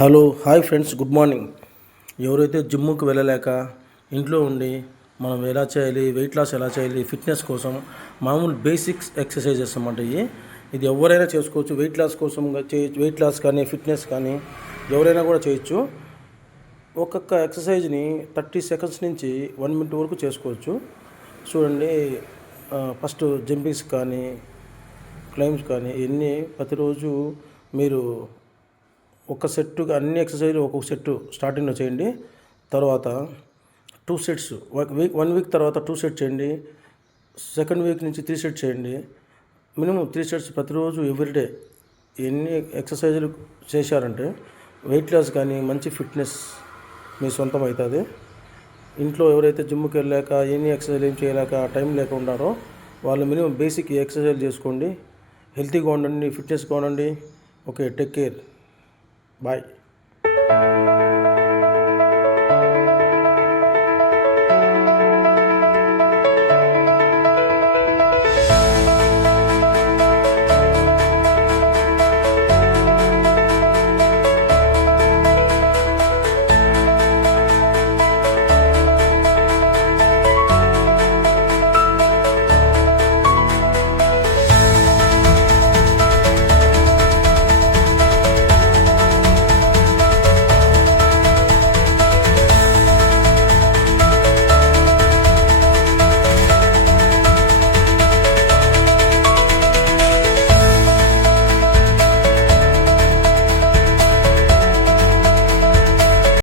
Hello hi friends, good morning. ఎవరైతే జిమ్ముకి వెళ్ళలేక ఇంట్లో ఉండి మనం ఎలా చేయాలి, వెయిట్ లాస్ ఎలా చేయాలి, ఫిట్నెస్ కోసం మామూలు బేసిక్స్ ఎక్సర్సైజెస్ అన్నమాట. ఇది ఎవరైనా చేసుకోవచ్చు. వెయిట్ లాస్ కోసం వెయిట్ లాస్ కానీ ఫిట్నెస్ కానీ ఎవరైనా కూడా చేయొచ్చు. ఒక్కొక్క ఎక్సర్సైజ్ని 30 సెకండ్స్ నుంచి 1 మినిట్ వరకు చేసుకోవచ్చు. చూడండి, ఫస్ట్ జంపింగ్స్ కానీ క్లైమ్స్ కానీ ఇవన్నీ ప్రతిరోజు మీరు ఒక సెట్టుగా అన్ని ఎక్సర్సైజ్లు ఒక్కొక్క సెట్టు స్టార్టింగ్లో చేయండి. తర్వాత 2 సెట్స్, 1 వీక్ తర్వాత 2 సెట్ చేయండి. సెకండ్ వీక్ నుంచి 3 సెట్ చేయండి. మినిమం 3 సెట్స్ ప్రతిరోజు ఎవ్రీడే. ఎన్ని ఎక్సర్సైజులు చేశారంటే వెయిట్ లాస్ కానీ మంచి ఫిట్నెస్ మీ సొంతం అవుతుంది. ఇంట్లో ఎవరైతే జిమ్కి వెళ్ళాక ఎన్ని ఎక్సర్సైజ్ ఏం చేయలేక టైం లేక ఉన్నారో వాళ్ళు మినిమం బేసిక్ ఎక్సర్సైజ్ చేసుకోండి. హెల్తీగా ఉండండి, ఫిట్నెస్గా ఉండండి. Okay, take care, bye.